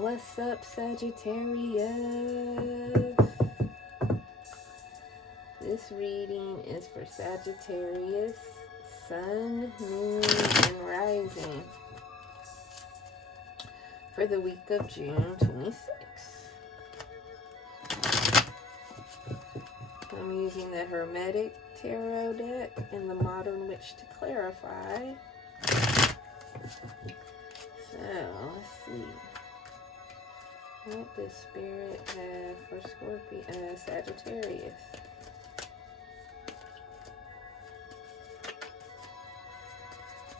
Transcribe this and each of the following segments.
What's up, Sagittarius? This reading is for Sagittarius, Sun, Moon, and Rising for the week of June 26th. I'm using the Hermetic Tarot deck and the Modern Witch to clarify. So, let's see. What does Spirit have for Sagittarius?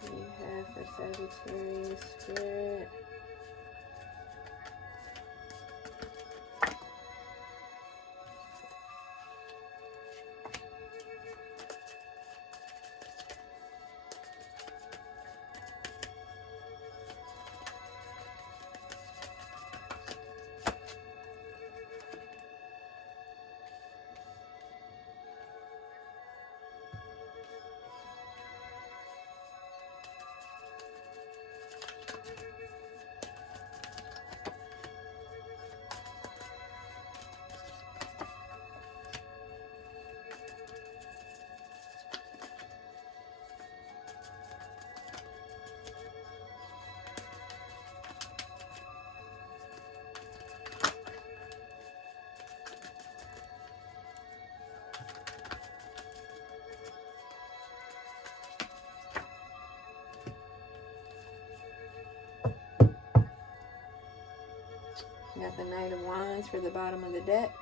What do you have for Sagittarius, Spirit? Got the Knight of Wands for the bottom of the deck.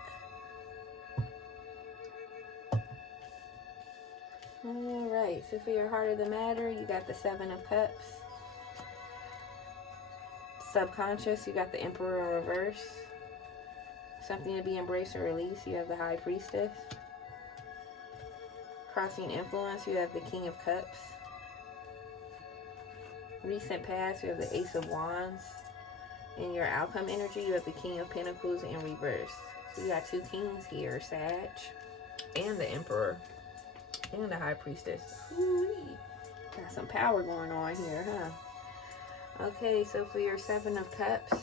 Alright, so for your heart of the matter, you got the Seven of Cups. Subconscious, you got the Emperor reverse. Something to be embraced or released, you have the High Priestess. Crossing influence, you have the King of Cups. Recent past, you have the Ace of Wands. In your outcome energy, you have the King of Pentacles in reverse. So you got two kings here, Sag, and the Emperor, and the High Priestess. Ooh-wee. Got some power going on here, huh? Okay, so for your Seven of Cups,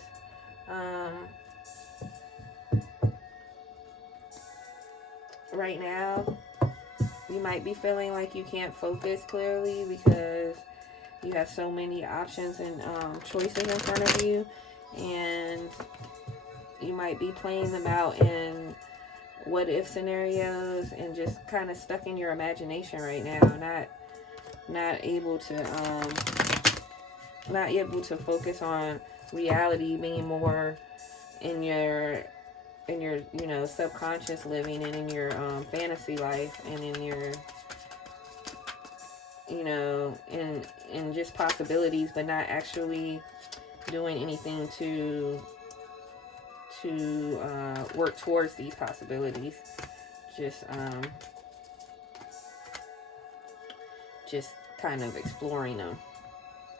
right now, you might be feeling like you can't focus clearly because you have so many options and choices in front of you. And you might be playing them out in what if scenarios and just kind of stuck in your imagination right now, not able to focus on reality, being more in your you know, subconscious living and in your fantasy life and in your, you know, in just possibilities, but not actually doing anything to work towards these possibilities. Just kind of exploring them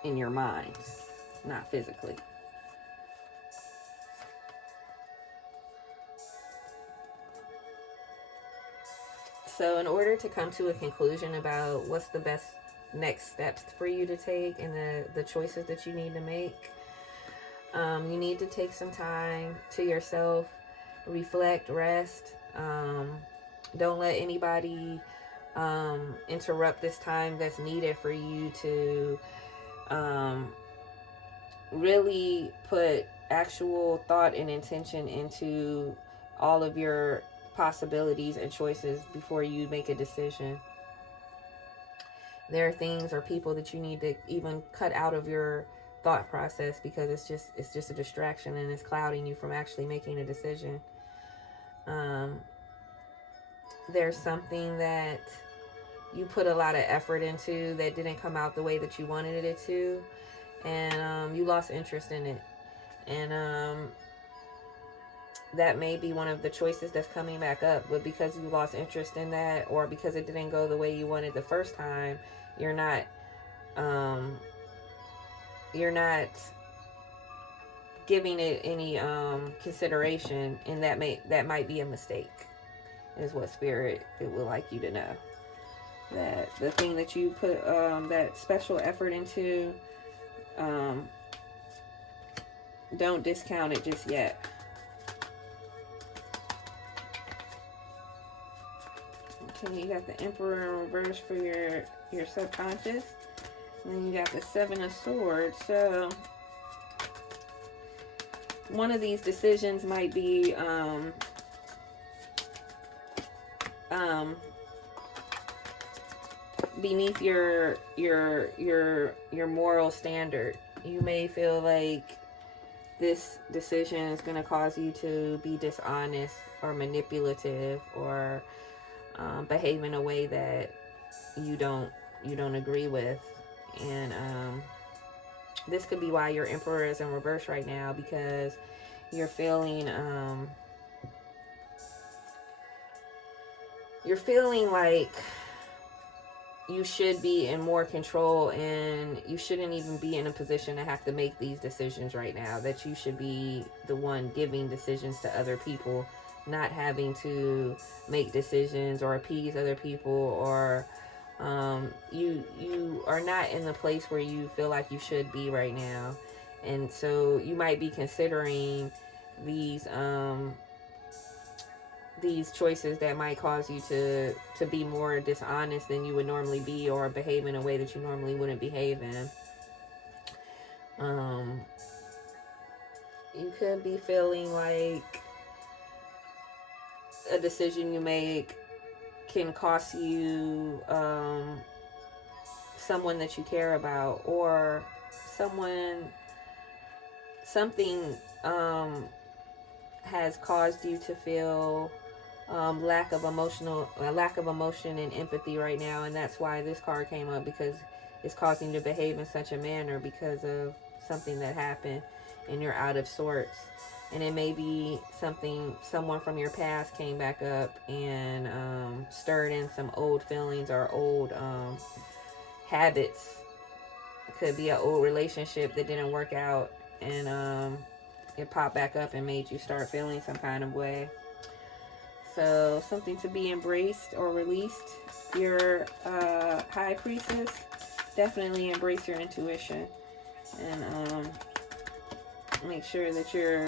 in your mind, not physically. So in order to come to a conclusion about what's the best next steps for you to take and the choices that you need to make, you need to take some time to yourself, reflect, rest. Don't let anybody interrupt this time that's needed for you to really put actual thought and intention into all of your possibilities and choices before you make a decision. There are things or people that you need to even cut out of your thought process because it's just a distraction and it's clouding you from actually making a decision. There's something that you put a lot of effort into that didn't come out the way that you wanted it to, and you lost interest in it, and that may be one of the choices that's coming back up. But because you lost interest in that, or because it didn't go the way you wanted the first time, you're not giving it any consideration, and that might be a mistake, is what Spirit would like you to know. That the thing that you put that special effort into, don't discount it just yet. Okay, you got the Emperor in reverse for your subconscious. And then you got the Seven of Swords. So one of these decisions might be beneath your moral standard. You may feel like this decision is going to cause you to be dishonest or manipulative, or behave in a way that you don't agree with. And this could be why your Emperor is in reverse right now, because you're feeling like you should be in more control, and you shouldn't even be in a position to have to make these decisions right now. That you should be the one giving decisions to other people, not having to make decisions or appease other people, or you are not in the place where you feel like you should be right now. And so you might be considering these choices that might cause you to be more dishonest than you would normally be, or behave in a way that you normally wouldn't behave in. You could be feeling like a decision you make can cost you someone that you care about, or something has caused you to feel lack of emotion and empathy right now. And that's why this card came up, because it's causing you to behave in such a manner because of something that happened and you're out of sorts. And it may be someone from your past came back up and stirred in some old feelings or old habits. It could be an old relationship that didn't work out, and it popped back up and made you start feeling some kind of way. So something to be embraced or released. Your High Priestess, definitely embrace your intuition, and make sure that you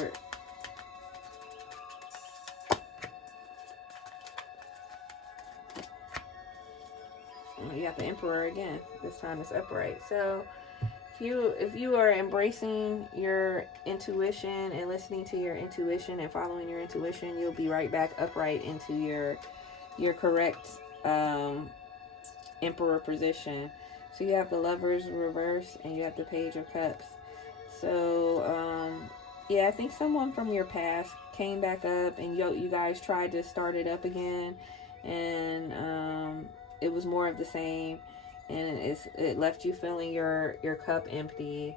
got the Emperor again. This time it's upright. So if you are embracing your intuition and listening to your intuition and following your intuition, you'll be right back upright into your correct Emperor position. So you have the Lovers reverse and you have the Page of Cups. So yeah, I think someone from your past came back up and you guys tried to start it up again, and it was more of the same, and it left you feeling your cup empty.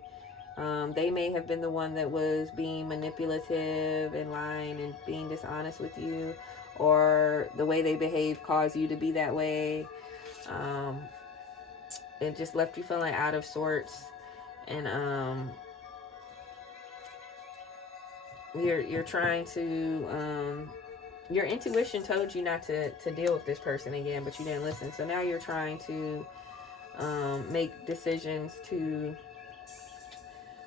They may have been the one that was being manipulative and lying and being dishonest with you, or the way they behaved caused you to be that way. It just left you feeling out of sorts, and you're trying to your intuition told you not to deal with this person again, but you didn't listen. So now you're trying to make decisions to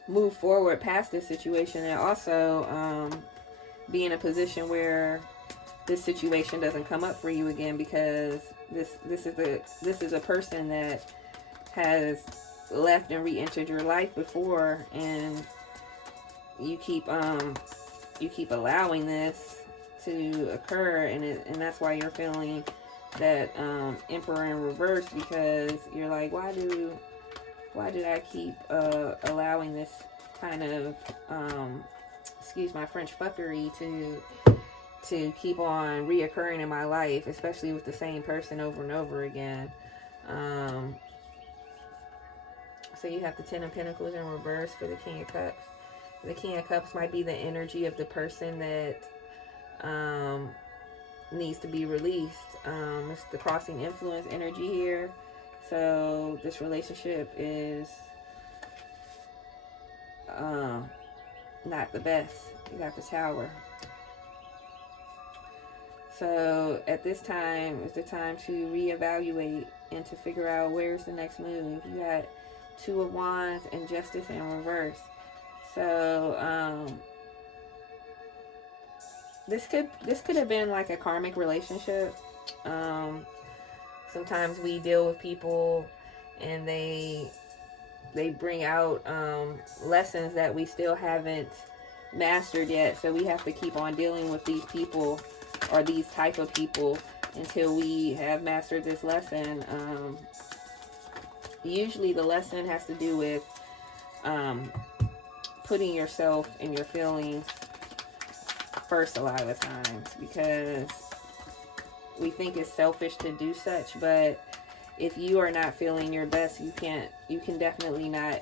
move forward past this situation, and also be in a position where this situation doesn't come up for you again, because this is a person that has left and re-entered your life before, and you keep allowing this to occur, and that's why you're feeling that Emperor in reverse, because you're like, why did I keep allowing this kind of excuse my French, fuckery to keep on reoccurring in my life, especially with the same person over and over again. So you have the Ten of Pentacles in reverse for the King of Cups. The King of Cups might be the energy of the person that needs to be released. It's the crossing influence energy here. So this relationship is not the best. You got the Tower. So at this time is the time to reevaluate and to figure out where's the next move. You got Two of Wands and Justice in reverse. So this could have been like a karmic relationship. Sometimes we deal with people and they bring out lessons that we still haven't mastered yet, so we have to keep on dealing with these people or these type of people until we have mastered this lesson. Usually the lesson has to do with putting yourself and your feelings first a lot of times, because we think it's selfish to do such, but if you are not feeling your best, you can definitely not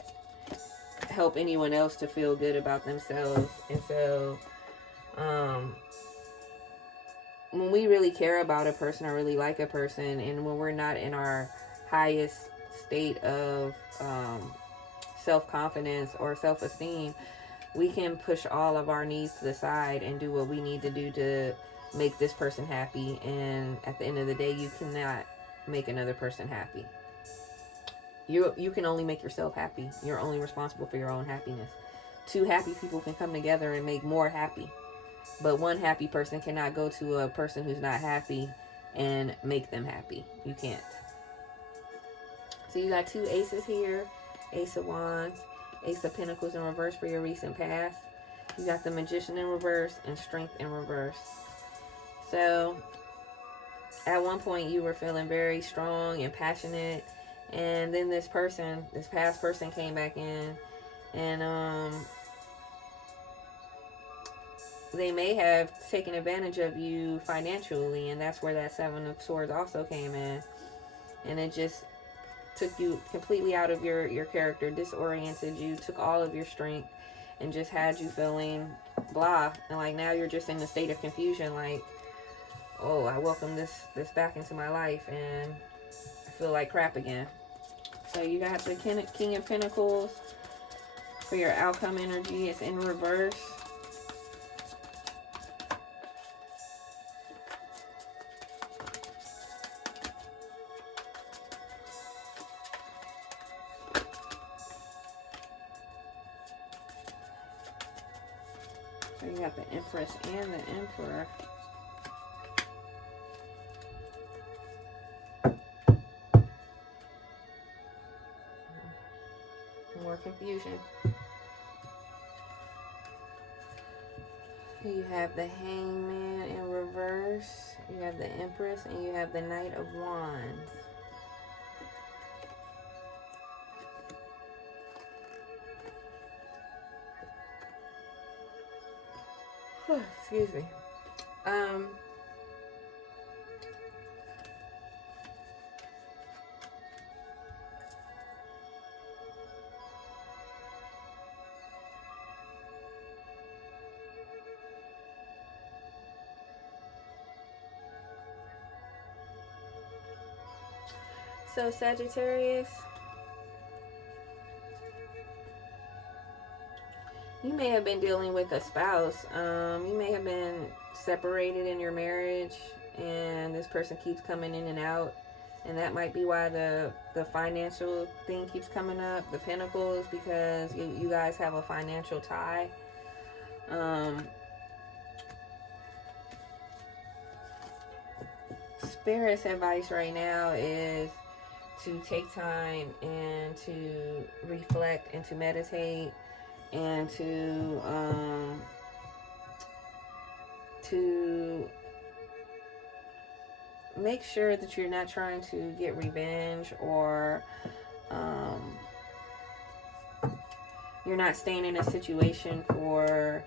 help anyone else to feel good about themselves. And so when we really care about a person or really like a person, and when we're not in our highest state of self-confidence or self-esteem, we can push all of our needs to the side and do what we need to do to make this person happy. And at the end of the day, you cannot make another person happy. You can only make yourself happy. You're only responsible for your own happiness. Two happy people can come together and make more happy, but one happy person cannot go to a person who's not happy and make them happy. You can't. So you got two aces here. Ace of Wands, Ace of Pentacles in reverse for your recent past. You got the Magician in reverse and Strength in reverse. So at one point you were feeling very strong and passionate, and then this past person came back in, and they may have taken advantage of you financially, and that's where that Seven of Swords also came in. And it just took you completely out of your character, disoriented you, took all of your strength, and just had you feeling blah. And like now you're just in a state of confusion, like, oh, I welcome this back into my life and I feel like crap again. So you got the King of Pentacles for your outcome energy. It's in reverse. So you got the Empress and the Emperor. More confusion. You have the Hangman in reverse. You have the Empress, and you have the Knight of Wands. Excuse me. So Sagittarius, you may have been dealing with a spouse. You may have been separated in your marriage, and this person keeps coming in and out, and that might be why the financial thing keeps coming up. The Pentacles, because you guys have a financial tie. Spirit's advice right now is to take time and to reflect and to meditate and to make sure that you're not trying to get revenge, or you're not staying in a situation for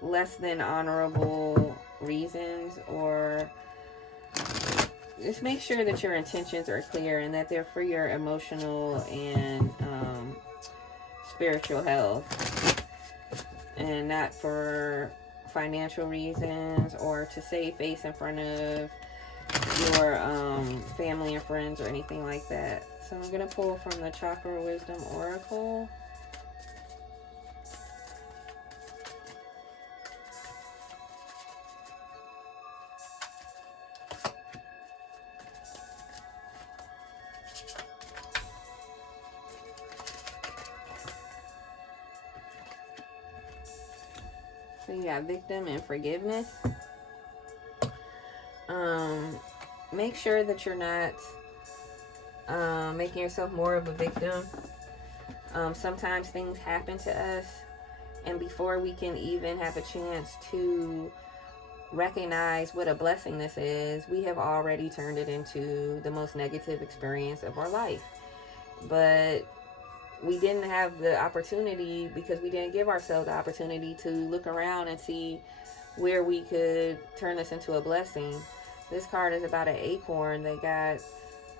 less than honorable reasons, or just make sure that your intentions are clear and that they're for your emotional and spiritual health, and not for financial reasons or to save face in front of your family and friends or anything like that. So I'm going to pull from the Chakra Wisdom Oracle. So you got victim and forgiveness. Make sure that you're not making yourself more of a victim. Sometimes things happen to us, and before we can even have a chance to recognize what a blessing this is, we have already turned it into the most negative experience of our life. But we didn't have the opportunity, because we didn't give ourselves the opportunity to look around and see where we could turn this into a blessing. This card is about an acorn that got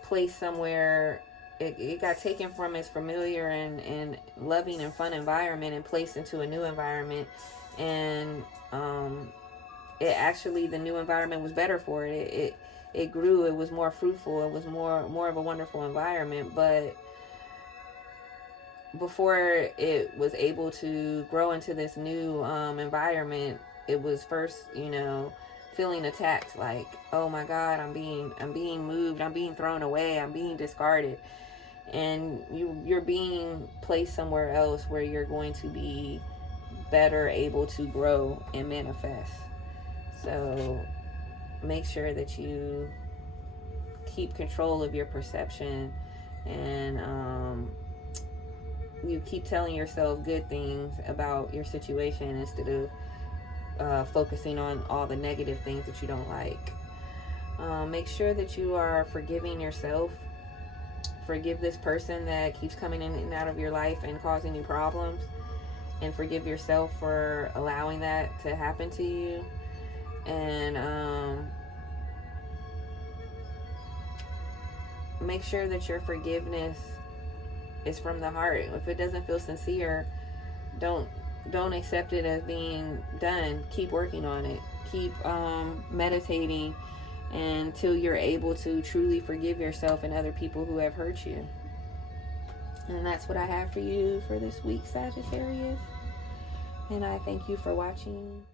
placed somewhere. It got taken from its familiar and loving and fun environment and placed into a new environment. And it actually, the new environment was better for it. It grew. It was more fruitful. It was more of a wonderful environment. But before it was able to grow into this new environment, it was first, feeling attacked, like, oh my God, I'm being moved, I'm being thrown away, I'm being discarded. And you're being placed somewhere else where you're going to be better able to grow and manifest. So make sure that you keep control of your perception, and you keep telling yourself good things about your situation instead of focusing on all the negative things that you don't like. Make sure that you are forgiving yourself. Forgive this person that keeps coming in and out of your life and causing you problems, and forgive yourself for allowing that to happen to you. And make sure that your forgiveness is from the heart. If it doesn't feel sincere, don't accept it as being done. Keep working on it. Keep meditating until you're able to truly forgive yourself and other people who have hurt you. And that's what I have for you for this week, Sagittarius. And I thank you for watching.